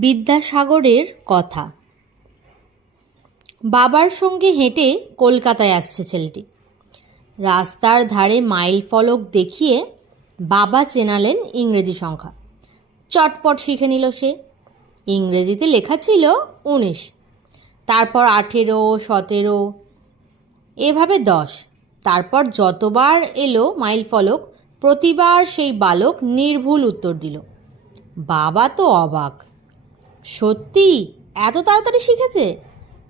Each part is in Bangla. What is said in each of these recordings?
বিদ্যাসাগরের কথা। বাবার সঙ্গে হেঁটে কলকাতায় আসছে ছেলেটি। রাস্তার ধারে মাইল ফলক দেখিয়ে বাবা চেনালেন ইংরেজি সংখ্যা। চটপট শিখে নিল সে। ইংরেজিতে লেখা ছিল 19, তারপর 18, 17, এভাবে 10। তারপর যতবার এলো মাইল ফলক, প্রতিবার সেই বালক নির্ভুল উত্তর দিল। বাবা তো অবাক। সত্যি এত তাড়াতাড়ি শিখেছে?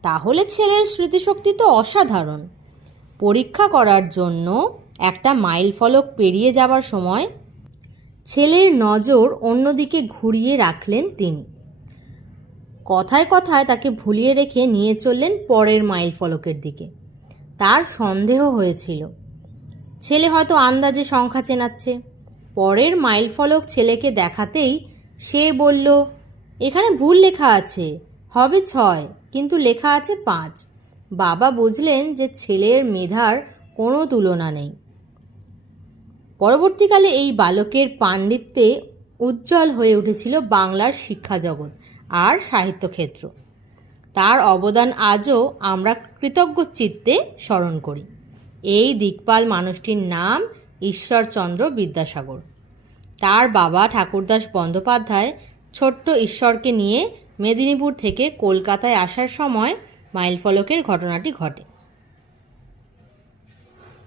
তাহলে ছেলের স্মৃতিশক্তি তো অসাধারণ। পরীক্ষা করার জন্য একটা মাইল ফলক পেরিয়ে যাবার সময় ছেলের নজর অন্যদিকে ঘুরিয়ে রাখলেন তিনি। কথায় কথায় তাকে ভুলিয়ে রেখে নিয়ে চললেন পরের মাইল ফলকের দিকে। তার সন্দেহ হয়েছিল ছেলে হয়তো আন্দাজে সংখ্যা চেনাচ্ছে। পরের মাইল ফলক ছেলেকে দেখাতেই সে বলল, এখানে ভুল লেখা আছে, হবে 6, কিন্তু লেখা আছে 5। বাবা বুঝলেন যে ছেলের মেধার কোনো তুলনা নেই। পরবর্তীকালে এই বালকের পাণ্ডিত্যে উজ্জ্বল হয়ে উঠেছিল বাংলার শিক্ষা জগৎ আর সাহিত্যক্ষেত্র। তার অবদান আজও আমরা কৃতজ্ঞ চিত্তে স্মরণ করি। এই দিকপাল মানুষটির নাম ঈশ্বরচন্দ্র বিদ্যাসাগর। তার বাবা ঠাকুরদাস বন্দ্যোপাধ্যায় ছোট্ট ঈশ্বরকে নিয়ে মেদিনীপুর থেকে কলকাতায় আসার সময় মাইলফলকের ঘটনাটি ঘটে।